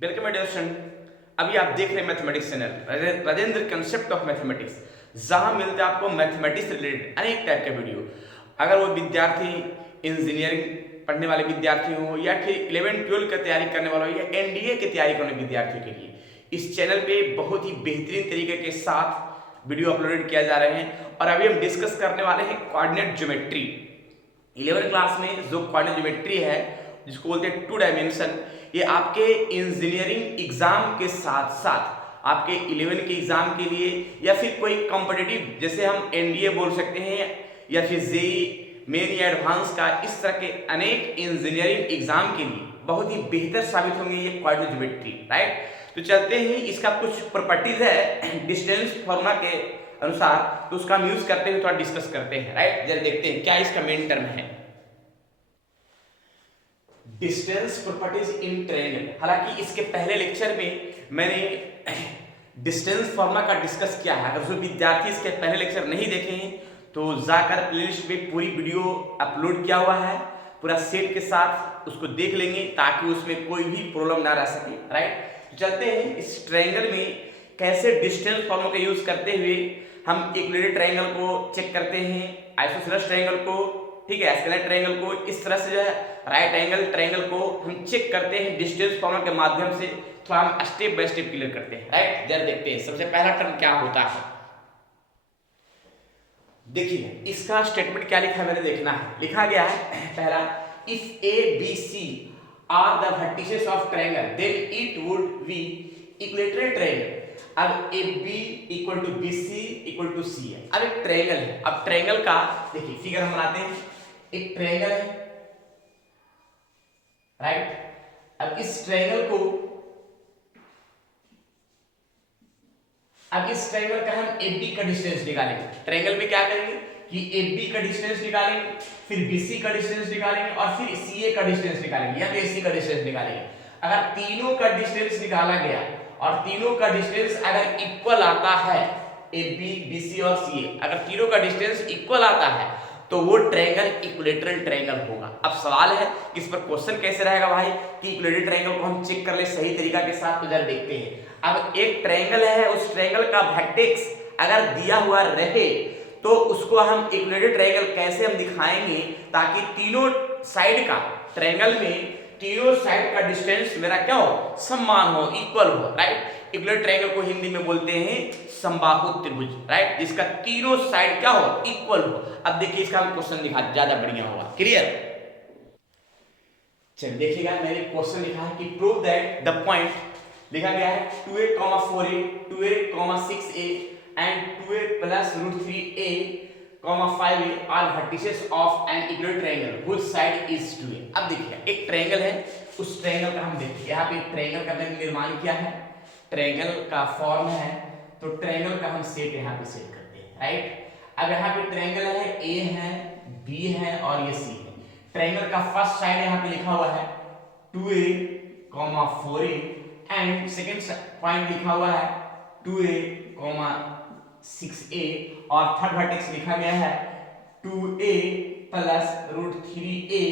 Welcome my dear student. अभी आप देख रहे हैं mathematics channel Rajendra concept of mathematics, जहां मिलते हैं आपको मैथमेटिक्स से रिलेटेड अनेक टाइप के वीडियो। अगर वो विद्यार्थी इंजीनियरिंग पढ़ने वाले विद्यार्थी हो या फिर 11-12 की तैयारी करने वाला हो या एनडीए की तैयारी करने वाले विद्यार्थियों के लिए, इस चैनल पे बहुत ही बेहतरीन तरीके के साथ वीडियो अपलोडेड किया जा रहे हैं। और अभी हम डिस्कस करने वाले हैं कोऑर्डिनेट ज्योमेट्री। 11th क्लास में जो कोऑर्डिनेट ज्योमेट्री है, जिसको बोलते हैं 2 डायमेंशन, ये आपके इंजीनियरिंग एग्जाम के साथ साथ आपके 11 के एग्जाम के लिए या फिर कोई कॉम्पिटिटिव जैसे हम एनडीए बोल सकते हैं या फिर जेई मेन या एडवांस का, इस तरह के अनेक इंजीनियरिंग एग्जाम के लिए बहुत ही बेहतर साबित होंगे ये कोऑर्डिनेट ज्योमेट्री, राइट। तो चलते ही इसका कुछ प्रॉपर्टीज है डिस्टेंस फॉर्मूला के अनुसार, तो उसका हम यूज करते हुए थोड़ा डिस्कस करते हैं, राइट। जरा देखते हैं क्या इसका मेन टर्म है, डिस्टेंस प्रॉपर्टीज इन ट्रायंगल। हालांकि इसके पहले लेक्चर में मैंने डिस्टेंस फॉर्मूला का डिस्कस किया है। अगर जो विद्यार्थी इसके पहले लेक्चर नहीं देखे हैं तो जाकर प्लेलिस्ट में पूरी वीडियो अपलोड किया हुआ है, पूरा सेट के साथ उसको देख लेंगे ताकि उसमें कोई भी प्रॉब्लम ना रह सके, राइट। तो चलते हैं इस ट्रायंगल में कैसे डिस्टेंस फॉर्मूला का यूज करते हुए हम इक्विलेटरल ट्रायंगल को चेक करते हैं, आइसोसेलेस ट्रायंगल को, ठीक है, स्केलर ट्रायंगल को, इस तरह से जो है राइट एंगल ट्रायंगल को हम चेक करते हैं डिस्टेंस फॉर्मूला के माध्यम से। थोड़ा हम स्टेप बाय स्टेप क्लियर करते हैं, राइट। जरा देखते हैं सबसे पहला टर्म क्या होता है। देखिए इसका स्टेटमेंट क्या लिखा है मैंने देखना है। लिखा गया है पहला, if A B C are the vertices of triangle then it would be equilateral triangle. अब A B equal to B C equal to C है। अब एक ट्रायंगल है, अब ट्रायंगल का देखिए फिगर हम बनाते हैं। एक ट्रायंगल है, राइट। अब इस ट्रायंगल का हम AB का डिस्टेंस निकालेंगे। ट्रायंगल में क्या करेंगे कि AB का डिस्टेंस निकालेंगे, फिर BC का डिस्टेंस निकालेंगे और फिर CA का डिस्टेंस निकालेंगे या AC का डिस्टेंस निकालेंगे। अगर तीनों का डिस्टेंस निकाला गया और तीनों का डिस्टेंस अगर इक्वल आता है, AB, BC और CA, अगर तीनों का डिस्टेंस इक्वल आता है तो वो ट्रायंगल इक्विलेटरल ट्रायंगल होगा। अब सवाल है कि इस पर क्वेश्चन कैसे रहेगा भाई कि इक्विलेटरल ट्रायंगल को हम चेक कर ले सही तरीका के साथ। तो जरा देखते हैं। अब एक ट्रायंगल है, उस ट्रायंगल का वर्टेक्स अगर दिया हुआ रहे तो उसको हम इक्विलेटरल ट्रायंगल कैसे हम दिखाएंगे ताकि तीनों साइड का ट्रायंगल में तीनों साइड का डिस्टेंस मेरा क्या हो, समान हो, इक्वल हो, राइट। इक्विलेटरल ट्रायंगल को हिंदी में बोलते हैं समबाहु त्रिभुज, राइट, जिसका तीनों साइड क्या हो, इक्वल हो। अब देखिए इसका हम क्वेश्चन लिखा, ज्यादा बढ़िया होगा, क्लियर। चलिए देखिएगा, मैंने क्वेश्चन लिखा है कि प्रूव दैट द पॉइंट, लिखा गया है 2a, 4a, 2a, 6a and 2a plus √3a, 5a are vertices of an equilateral triangle which side is 2a। अब देखिए एक ट्रायंगल है, उस ट्रायंगल का हम देखिए यहाँ पे ट्रायंगल का मैंने निर्माण किया है, ट्रायंगल का फॉर्म है, तो ट्रायंगल का हम सेट यहाँ पे सेट करते हैं, राइट। अब यहाँ पे ट्रायंगल है, ए है, बी है और ये सी है। ट्रायंगल का फर्स्ट साइड यहाँ पे लिखा हुआ है 2a, 4a and second point लिखा हुआ है 2a, 6a और थर्ड वर्टेक्स लिखा गया है 2a plus √3a,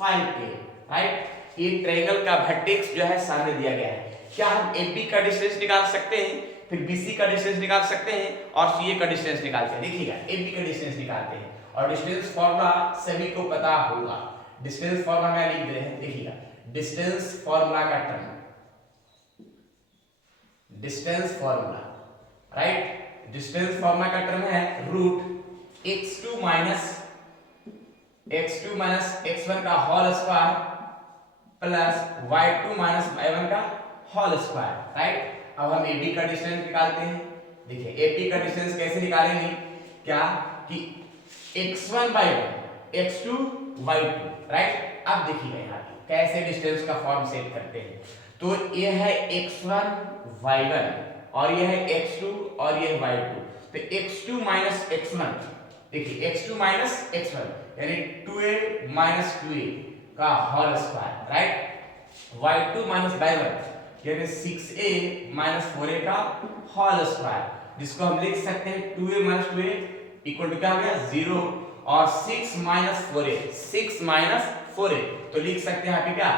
5a, right. ये ट्रायंगल का वर्टेक्स जो है सामने दिया गया है। क्या हम AB का डिस्टेंस निकाल सकते हैं, फिर BC का डिस्टेंस निकाल सकते हैं और CA का डिस्टेंस निकालते हैं। देखिएगा AB का डिस्टेंस निकालते हैं और डिस्टेंस फॉर्मूला सभी को पता होगा। डिस्टेंस फॉर्मूला मैं लिख दे रहे हैं, देखिएगा डिस्टेंस फॉर्मूला का term, distance formula, right. Distance formula का टर्म है √x2 माइनस x1 का whole square plus y2 minus y1 का होल स्क्वायर, राइट। अब हम AB का डिस्टेंस निकालते हैं। देखिए AB का डिस्टेंस कैसे निकालेंगे, क्या कि x1/1, x2 y2, राइट। अब देखिए यहाँ पे कैसे डिस्टेंस का फॉर्म सेट करते हैं। तो ये है x1 y1 और ये है x2 और ये है y2। तो x2 माइनस x1, देखिए x2 माइनस x1 यानी 2a माइनस 2a का whole square, right. y2 minus y1 यानी 6a माइनस 4a का होल स्क्वायर, जिसको हम लिख सकते हैं 2a minus 2a equal to क्या हो गया 0 और 6 माइनस 4a, 6 माइनस 4a, तो लिख सकते हैं यहाँ पे क्या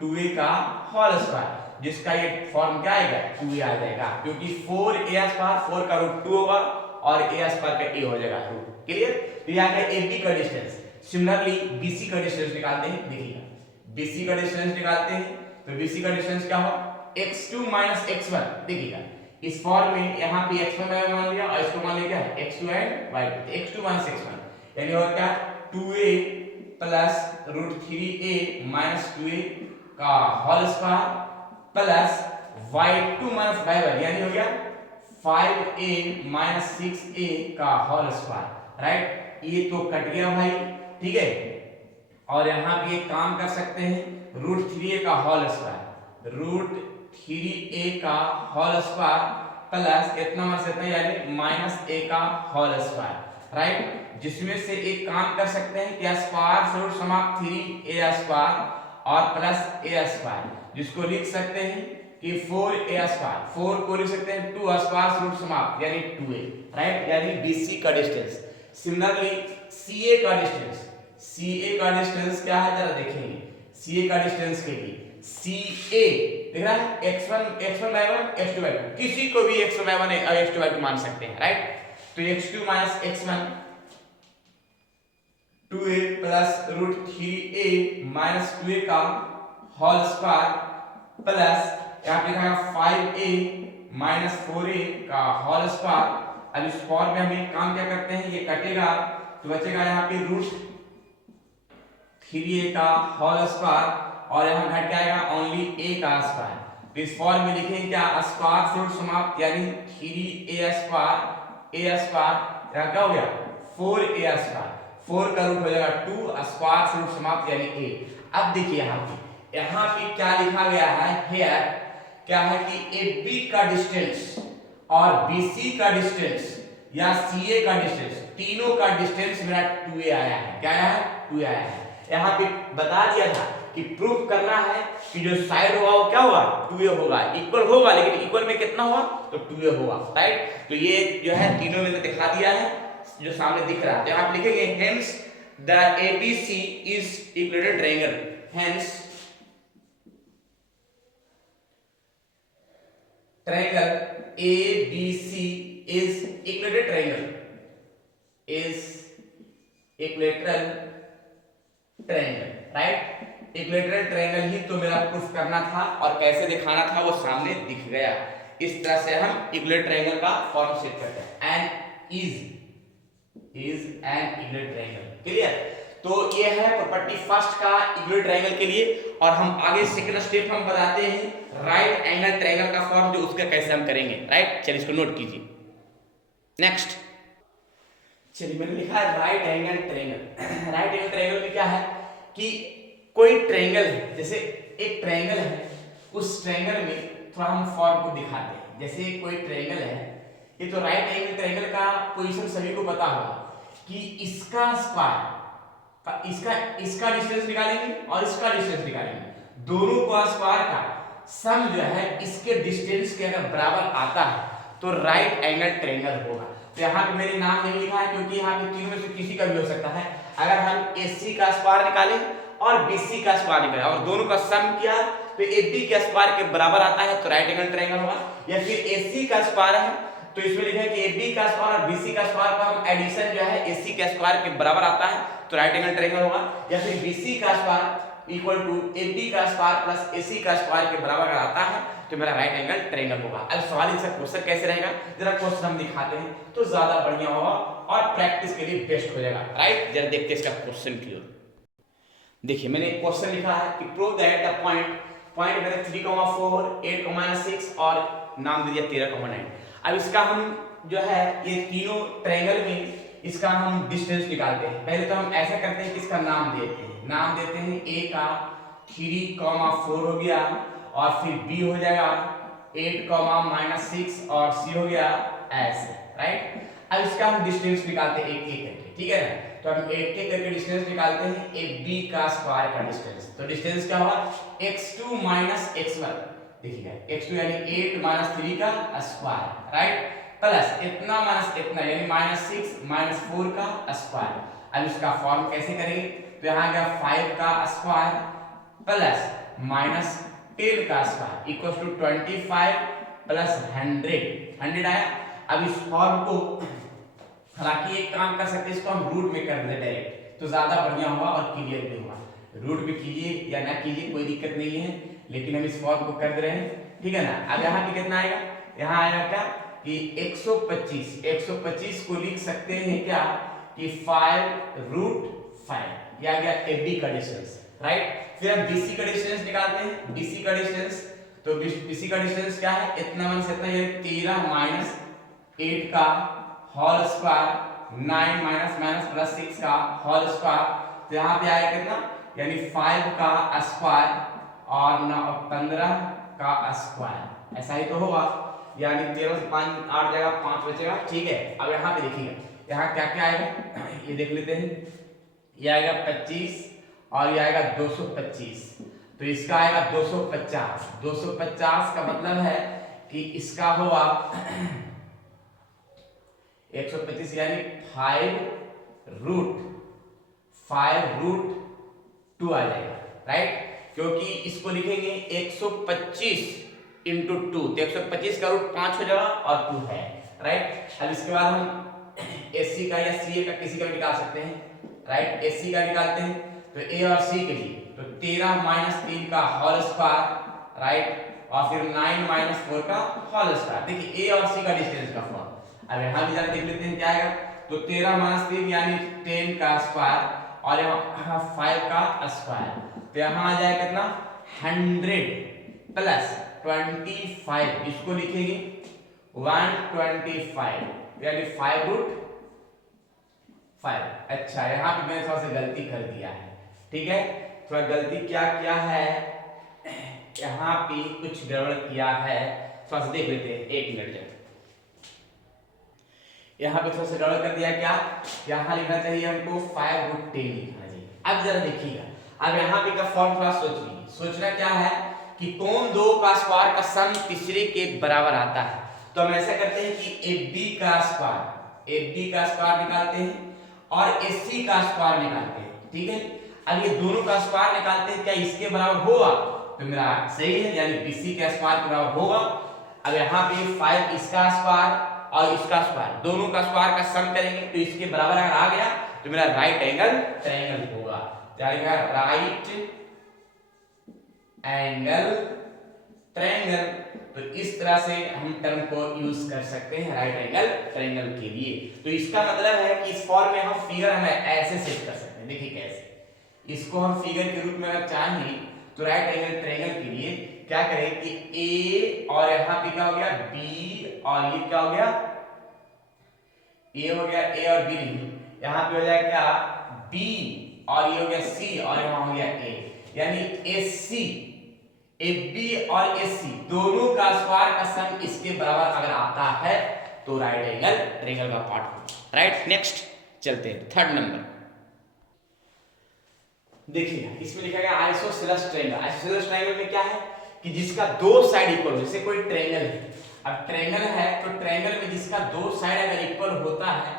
2a का होल स्क्वायर, जिसका ये फॉर्म क्या आएगा 2a आ जाएगा, क्योंकि 4a स्क्वायर 4 का रूट 2 होगा और a स्क्वायर का a हो जाएगा रूट। क्लियर? तो ये आ गया AB का डिस्टेंस। सिमिलरली BC का डिस्टेंस निकालते हैं। देखिएगा BC का डिस्टेंस निकालते हैं तो BC का डिस्टेंस क्या होगा x2 x1। देखिएगा इस फॉर्म में यहाँ पे x1 मान लिया और इसको मान लिया क्या है x2 and y2, x2 x1 यानी और क्या 2a plus root 3a minus 2a का whole square plus y2 y1 यानी हो गया 5a माइनस 6a का होल स्क्वायर। राइट, ये तो कट गया भाई, ठीक है। और यहाँ पे एक काम कर सकते हैं, रूट 3a का होल स्क्वायर, रूट 3a का होल स्क्वायर प्लस इतना माइनस इतना यानी माइनस a का होल स्क्वायर। राइट, जिसमें से एक काम कर सकते हैं कि स्क्वायर से रूट समाप्त 3a स्क्वायर और प्लस a स्क्वायर, जिसको लिख सकते हैं कि 4a स्क्वायर, 4 को लिख सकते हैं 2 स्क्वायर से रूट समाप्त यानी 2a। राइट, यानी BC का डिस्टेंस। सिमिलरली CA का डिस्टेंस, CA का डिस्टेंस क्या है जरा देखेंगे। CA का डिस्टेंस के लिए CA देख रहा है x1 y1 x2 y2, किसी को भी x1 y1 और x2 y2 मान सकते हैं। राइट, तो x2 x1 2a plus root 3a minus 2a का होल स्क्वायर प्लस यहाँ पे लिखा 5a माइनस 4a का होल स्क्वायर। अब इस फॉर्म में हम एक काम क्या करते हैं, ये कटेगा तो बचेगा यहाँ पे रूट 3a का होल स्क्वायर और यहाँ घट जाएगा ओनली a का स्क्वायर। तो इस फॉर्म में लिखेंगे क्या स्क्वायर से रूट समाप्त यानी 3a स्क्वायर a स्क्वायर यहाँ क्या हो गया 4a स्क्वायर, 4 का रूट हो जाएगा 2 स्क्वायर से रूट समाप्त यानी a। अब देखिए यहाँ पे क्या लिखा गया है, हेयर क्या है कि AB का डिस्टेंस और BC का डिस्टेंस या CA का डिस्टेंस, तीनों का डिस्टेंस मेरा 2a आया है। क्या आया है 2a आया है। यहाँ पे बता दिया था कि प्रूफ करना है कि जो साइड होगा वो क्या होगा 2a होगा, इक्वल होगा, लेकिन इक्वल में कितना होगा तो 2a होगा। राइट, तो ये जो है तीनों में दिखा दिया है जो सामने दिख रहा है। तो यहाँ पे लिखेंगे hence the ABC is equilateral triangle, hence triangle ABC is equilateral triangle, is equilateral triangle। Right, equilateral triangle ही तो मेरा प्रूफ करना था और कैसे दिखाना था वो सामने दिख गया। इस तरह से हम इक्विलेटरल ट्रायंगल का फॉर्म सेट करते हैं। And is an equilateral triangle. Clear? तो ये है प्रॉपर्टी फर्स्ट का इक्विलेटरल ट्रायंगल के लिए। और हम आगे सेकंड स्टेप हम बताते हैं राइट एंगल ट्रायंगल का फॉर्म, जो उसका कैसे हम करेंगे। राइट, चलिए इसको नोट कीजिए। नेक्स्ट चलिए मैंने लिखा है right angle triangle. Right angle triangle में क्या है कि कोई ट्रायंगल है, जैसे एक ट्रायंगल है, उस ट्रायंगल में थोड़ा हम फॉर्म को दिखाते हैं। जैसे कोई ट्रायंगल है, ये तो राइट एंगल ट्रायंगल का पोजीशन सभी को पता होगा कि इसका स्क्वायर इसका डिस्टेंस निकालेंगे और इसका डिस्टेंस निकालेंगे, दोनों का स्क्वायर का सम जो है इसके डिस्टेंस के अगर बराबर आता है तो राइट एंगल ट्रायंगल होगा। तो यहाँ पे मैंने नाम नहीं लिखा है क्योंकि यहाँ पे तीनों में से किसी का भी हो सकता है। अगर हम AC का स्क्वायर निकालें और BC का स्क्वायर निकालें और दोनों का सम किया तो AB के स्क्वायर के बराबर आता है तो राइट एंगल ट्रायंगल होगा। या फिर AC का स्क्वायर है तो इसमें लिखा है कि AB का स्क्वायर और BC का स्क्वायर का हम एडिशन जो है AC के स्क्वायर के बराबर आता है तो राइट एंगल ट्रायंगल होगा। या फिर BC का स्क्वायर इक्वल टू AB का स्क्वायर प्लस AC का स्क्वायर के बराबर अगर आता है तो मेरा राइट एंगल ट्रायंगल होगा। अब सवाल इसका क्वेश्चन कैसे रहेगा, जरा क्वेश्चन हम दिखाते हैं तो ज्यादा बढ़िया होगा और प्रैक्टिस के लिए बेस्ट हो जाएगा। राइट, जरा देखते हैं इसका क्वेश्चन की ओर। देखिए मैंने एक क्वेश्चन लिखा है कि प्रूव दैट द पॉइंट मैंने 3,4 8,6 और नाम दे दिया 13,9। अब इसका हम जो है ये तीनों ट्रायंगल में इसका हम डिस्टेंस निकालते हैं। पहले तो हम ऐसा करते हैं कि इसका नाम देते हैं, नाम देते हैं A का 3,4 हो गया और फिर B हो जाएगा 8,-6 और C हो गया ऐसे। राइट, अब इसका हम डिस्टेंस निकालते हैं एक एक करके, ठीक है ना। तो हम एक एक करके डिस्टेंस निकालते हैं। AB का स्क्वायर का डिस्टेंस, तो डिस्टेंस क्या होगा x2 x1। देखिएगा x2 यानी 8 - 3 का स्क्वायर, राइट, प्लस इतना माइनस इतना यानी -6 - 4 का स्क्वायर। अब इसका फॉर्म कैसे करेंगे तो यहाँ गया 5 का स्क्वायर प्लस माइनस 10 का स्क्वायर इक्वल टू 25 प्लस 100 आया। अब इस फॉर्म को, हालांकि एक काम कर सकते हैं, इसको हम रूट में कर दें डायरेक्ट तो ज्यादा बढ़िया होगा और क्लियर भी होगा। रूट में कीजिए या ना कीजिए कोई दिक्कत नहीं है, लेकिन हम इस फॉर्म को कर दे रहे हैं, ठीक है ना। अब यहाँ पे कितना आएगा, यहाँ आएगा क्या कि 125 को लिख सकते हैं क्या कि 5√5, यह आ गया एबी का डिस्टेंस, राइट। फिर हम बीसी का डिस्टेंस निकालते हैं। बीसी का डिस्टेंस, तो बीसी का डिस्टेंस क्या है, इतना मन से इतना, ये 13 माइनस 8 का whole square, 9 minus minus plus 6 का होल स्क्वायर, तो यहाँ पे आएगा कितना, यानी 5 का स्क्वायर और 15 का स्क्वायर, ऐसा ही तो होगा, यानी 13 से 5 8 जाएगा, 5 बचेगा, ठीक है। अब यहाँ पे देखिएगा, यहाँ क्या क्या आएगा ये देख लेते हैं। ये आएगा 25 और ये आएगा 225, तो इसका आएगा 250। 250 का मतलब है कि इसका होगा 125 यानी 5√2 आ जाएगा, राइट। क्योंकि इसको लिखेंगे 125 इंटू 2, तो 125 का रूट 5 हो जाएगा और 2 है, राइट। अब इसके बाद हम एससी का या सीए का किसी का निकाल सकते हैं, राइट। एससी का निकालते हैं तो ए और सी के लिए तो 13 माइनस 3 का होल स्क्वायर, राइट, और फिर 9 माइनस 4 का होल स्क्वायर। देखिए ए और सी का डिस्टेंस का फॉर्म, अब यहाँ भी जरा देख लेते हैं क्या आएगा, तो 13 माइनस 3 यानी 10 का स्क्वायर और यहाँ 5 का स्क्वायर, तो यहाँ आ जाएगा कितना 100 प्लस 25, इसको लिखेंगे 125 यानी 5√5। अच्छा, यहाँ पे मैंने थोड़ा सा गलती कर दिया है, ठीक है। थोड़ा गलती क्या किया है, यहाँ पे कुछ गड़बड़ किया है, थोड़ा सा देख लेते हैं, एक मिनट। यहाँ पे थोड़ा सा गड़बड़ कर दिया, क्या यहाँ लिखना चाहिए हमको 5√10 लिखना चाहिए। अब जरा देखिएगा, अब यहाँ पे का फॉर्म थोड़ा सोच लीजिए। सोचना क्या है कि कौन दो का स्क्वायर का सम तीसरे के बराबर आता है, तो हम ऐसा करते हैं कि एबी का स्क्वायर निकालते हैं और एससी का स्क्वायर निकालते हैं, ठीक है। अब ये दोनों का स्क्वायर निकालते हैं, क्या इसके बराबर होगा, तो मेरा सही है, यानी बीसी का स्क्वायर के बराबर होगा। अब यहाँ पे 5 इसका स्क्वायर और इसका स्क्वायर, दोनों का स्क्वायर का सम करेंगे तो इसके बराबर अगर आ गया तो मेरा राइट एंगल ट्रायंगल होगा, जाएगा राइट एंगल ट्रायंगल। तो इस तरह से हम टर्म को यूज कर सकते हैं राइट एंगल ट्रायंगल के लिए। तो इसका मतलब है कि इस फॉर्म में हम फिगर हमें ऐसे सेट कर सकते हैं, देखिए कैसे। इसको हम फिगर के रूप में अगर चाहें तो राइट एंगल ट्रायंगल के लिए क्या करें कि ए और यहाँ पे क्या हो गया बी और ये क्या हो गया ए हो गया, ए और बी नहीं, यहाँ पे हो जाएगा क्या बी और ये हो गया सी और यहाँ हो गया ए, यानी एससी, एबी और एससी दोनों का स्क्वायर का सम इसके बराबर अगर आता है तो राइट एंगल ट्रायंगल का पार्ट होगा, राइट। नेक्स्ट चलते हैं थर्ड नंबर। देखिए इसमें लिखा गया आइसोसेलेस ट्रायंगल। आइसोसेलेस ट्रायंगल में क्या है कि जिसका दो साइड इक्वल हो, जैसे कोई ट्रायंगल है, अब ट्रायंगल है तो ट्रायंगल में जिसका दो साइड अगर इक्वल होता है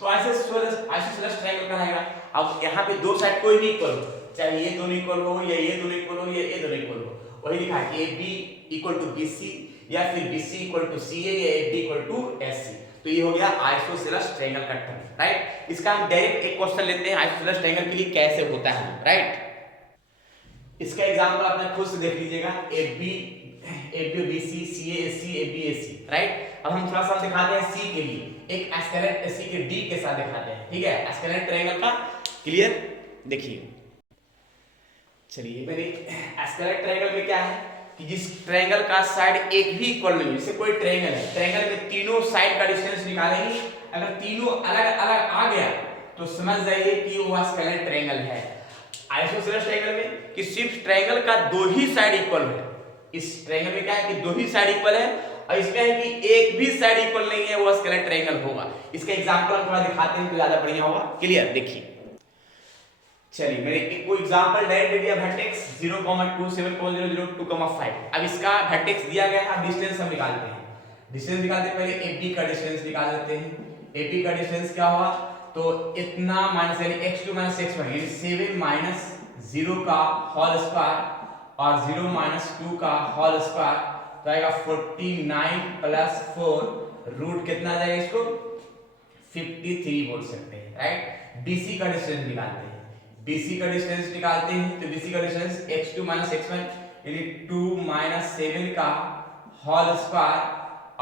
तो आइसोसेलेस ट्रायंगल कहलाएगा। अब यहाँ पे दो साइड कोई भी इक्वल हो, चाहे ये दोनों इक्वल हो या ये दोनों इक्वल हो या ये दोनों इक्वल हो, वही लिखा है A B equal to B C या फिर B C equal to C A या A B equal to S C, तो ये हो गया आइसोसेलेस ट्रायंगल का टर्म, राइट। इसका हम डायरेक्ट एक क्वेश्चन लेते हैं आइसोसेलेस ट्रायंगल के लिए कैसे होता है, राइट। इसका एग्जांपल आपने खुद से देख लीजिएगा, A B B C C A C A B A C, right. अब हम थोड़ा सा दिखाते हैं सी के लिए, एक एस्केलेट सी के डी के साथ दिखाते हैं, ठीक है, एस्केलेट ट्रायंगल का। क्लियर, देखिए चलिए मेरे एस्केलेट ट्रायंगल में क्या है कि जिस ट्रायंगल का साइड एक भी इक्वल नहीं है, जैसे कोई ट्रायंगल है, ट्रायंगल में तीनों साइड का डिस्टेंस निकालेंगे, अगर तीनों अलग अलग आ गया तो समझ जाइए कि वो एस्केलेट ट्रायंगल है। आइसोसेलेस ट्रायंगल में कि सिर्फ ट्रायंगल का दो ही साइड इक्वल है, इस ट्रायंगल में क्या है कि दो ही साइड इक्वल है, और इसमें है कि एक भी साइड इक्वल नहीं है, वो एस्केलेट ट्रायंगल होगा। इसका एग्जांपल हम थोड़ा दिखाते हैं तो ज्यादा बढ़िया होगा। क्लियर, देखिए चलिए मेरे एक को एग्जांपल डायरेक्ट दे दिया, वर्टेक्स 0,27,002,5। अब इसका वर्टेक्स दिया गया है, डिस्टेंस हम निकालते हैं। डिस्टेंस निकालते हैं, पहले AB का डिस्टेंस निकाल लेते हैं। AB का डिस्टेंस क्या होगा, तो इतना माइनस यानी x2 - x1 यानी 7 - 0 का होल स्क्वायर और 0 माइनस 2 का होल स्क्वायर तो आएगा 49 प्लस 4 रूट कितना आ जाएगा इसको 53 बोल सकते हैं, राइट। BC का डिस्टेंस निकालते हैं, BC का डिस्टेंस निकालते हैं तो BC का डिस्टेंस x2 माइनस x1 यानी 2 माइनस 7 का होल स्क्वायर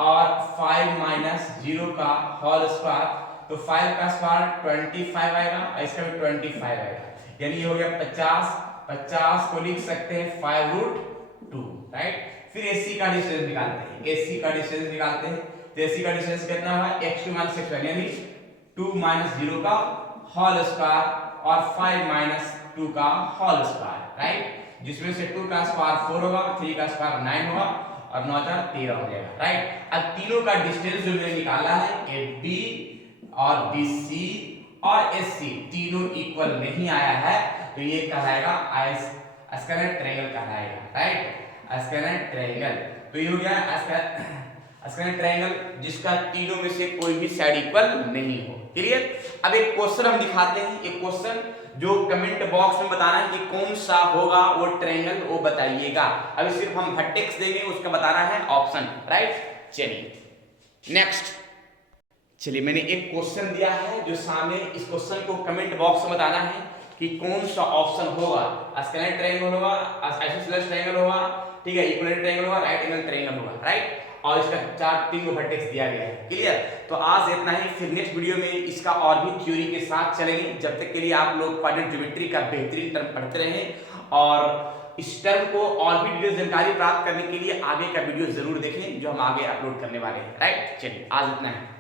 और 5 माइनस 0 का होल स्क्वायर तो 5 का स्क्वायर 25 आएगा और इसका भी 25 आएगा, यानी ये हो गया 50। 50 को लिख सकते हैं 5 रूट 2, राइट। फिर AC का डिस्टेंस निकालते हैं, AC का डिस्टेंस निकालते हैं तो AC का डिस्टेंस कितना हुआ x2 माइनस x1 यानी 2 माइनस 0 का होल स्क्वायर और 5 माइनस 2 का होल स्क्वायर, राइट। जिसमें से 2 का स्क्वायर 4 होगा, 3 का स्क्वायर 9 होगा और 9 4 13 हो जाएगा, राइट। अब तीनों का डिस्टेंस जो मैंने निकाला है AB और BC और SC तीनों इक्वल नहीं आया है तो ये कहलाएगा आयस्क्वायर ट्रायंगल कहलाएगा, राइट। आयस्क्वायर ट्रायंगल तो ये हो गया आयस्क्वायर ट्रायंगल जिसका तीनों में से कोई भी साइड इक्वल नहीं हो, क्लियर। अब एक क्वेश्चन हम दिखाते हैं, एक क्वेश्चन जो कमेंट बॉक्स में बताना है कि कौन सा होगा वो ट्रायंगल वो बताइएगा। अभी सिर्फ हम वर्टेक्स देंगे, उसका बताना है ऑप्शन, राइट। चलिए नेक्स्ट, चलिए मैंने एक क्वेश्चन दिया है जो सामने, इस क्वेश्चन को कमेंट बॉक्स में बताना है कि कौन सा ऑप्शन होगा, आयस्क्वायर ट्रायंगल होगा, आइसोसेलेस ट्रायंगल होगा, ठीक है, इक्विलेटरल ट्रायंगल होगा, राइट एंगल ट्रायंगल होगा, राइट। और इसका 3 वर्टेक्स दिया गया है, क्लियर। तो आज इतना ही, फिर नेक्स्ट वीडियो में इसका और भी थ्योरी के साथ चलेंगे। जब तक के लिए आप लोग क्वाड्रेटिक ज्योमेट्री का बेहतरीन टर्म पढ़ते रहें और इस टर्म को और भी डिटेल जानकारी प्राप्त करने के लिए आगे का वीडियो जरूर देखें जो हम आगे अपलोड करने वाले हैं, राइट। चलिए आज इतना है।